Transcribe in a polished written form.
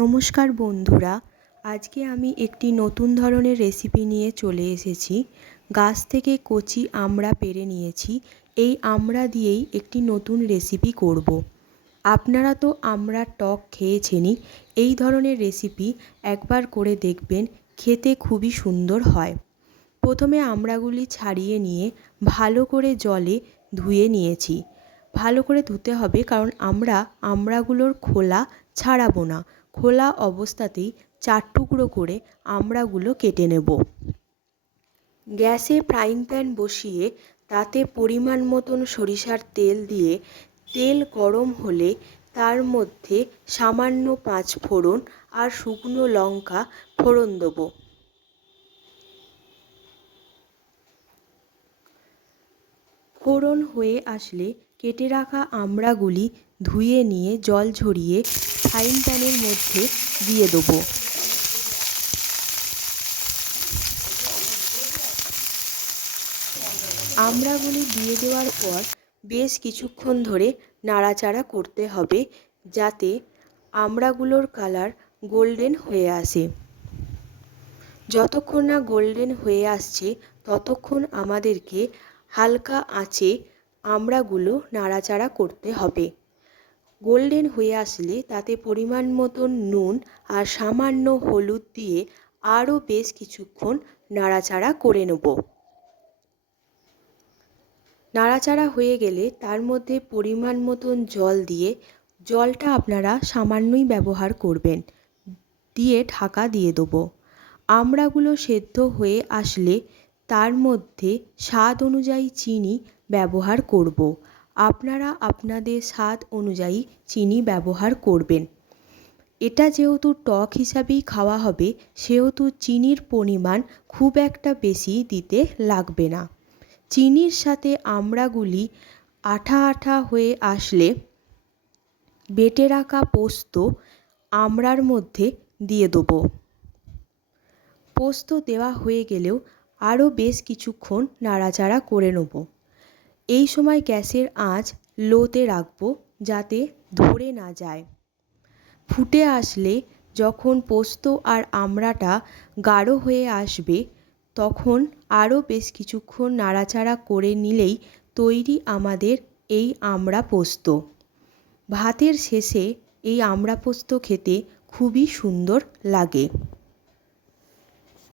নমস্কার বন্ধুরা, আজকে আমি একটি নতুন ধরনের রেসিপি নিয়ে চলে এসেছি। গাছ থেকে কচি আমড়া পেড়ে নিয়েছি। এই আমড়া দিয়েই একটি নতুন রেসিপি করব। আপনারা তো আমড়ার টক খেয়েছেনই, এই ধরনের রেসিপি একবার করে দেখবেন, খেতে খুবই সুন্দর হয়। প্রথমে আমড়াগুলি ছাড়িয়ে নিয়ে ভালো করে জলে ধুয়ে নিয়েছি। ভালো করে ধুতে হবে, কারণ আমরা আমড়াগুলোর খোলা ছাড়াবো না। খোলা অবস্থাতেই 4 টুকরো করে আমড়াগুলো কেটে নেব। গ্যাসে ফ্রাইং প্যান বসিয়ে তাতে পরিমাণ মতন সরিষার তেল দিয়ে তেল গরম হলে তার মধ্যে সামান্য 5 ফোড়ন আর শুকনো লঙ্কা ফোড়ন দেবো। ফোড়ন হয়ে আসলে কেটে রাখা আমড়াগুলি ধুয়ে নিয়ে জল ঝরিয়ে ফ্রাইং প্যানের মধ্যে দিয়ে দেবো। আমড়াগুলি দিয়ে দেওয়ার পর বেশ কিছুক্ষণ ধরে নাড়াচাড়া করতে হবে, যাতে আমড়াগুলোর কালার গোল্ডেন হয়ে আসে। যতক্ষণ না গোল্ডেন হয়ে আসছে ততক্ষণ আমাদেরকে হালকা আঁচে আমড়াগুলো নাড়াচাড়া করতে হবে। গোল্ডেন হয়ে আসলে তাতে পরিমাণ মতন নুন আর সামান্য হলুদ দিয়ে আরও বেশ কিছুক্ষণ নাড়াচাড়া করে নেব। নাড়াচাড়া হয়ে গেলে তার মধ্যে পরিমাণ মতন জল দিয়ে, জলটা আপনারা সামান্যই ব্যবহার করবেন, দিয়ে ঢাকা দিয়ে দেবো। আমড়াগুলো সেদ্ধ হয়ে আসলে তার মধ্যে স্বাদ অনুযায়ী চিনি ব্যবহার করব। আপনারা আপনাদের স্বাদ অনুযায়ী চিনি ব্যবহার করবেন। এটা যেহেতু টক হিসাবেই খাওয়া হবে, সেহেতু চিনির পরিমাণ খুব একটা বেশি দিতে লাগবে না। চিনির সাথে আমড়াগুলি আঠা আঠা হয়ে আসলে বেটে রাখা পোস্ত আমড়ার মধ্যে দিয়ে দেবো। পোস্ত দেওয়া হয়ে গেলেও আরও বেশ কিছুক্ষণ নাড়াচাড়া করে নেব। এই সময় গ্যাসের আঁচ লোতে রাখবো, যাতে ধরে না যায়। ফুটে আসলে যখন পোস্ত আর আমড়াটা গাঢ় হয়ে আসবে, তখন আরও বেশ কিছুক্ষণ নাড়াচাড়া করে নিলেই তৈরি আমাদের এই আমড়া পোস্ত। ভাতের শেষে এই আমড়া পোস্ত খেতে খুবই সুন্দর লাগে।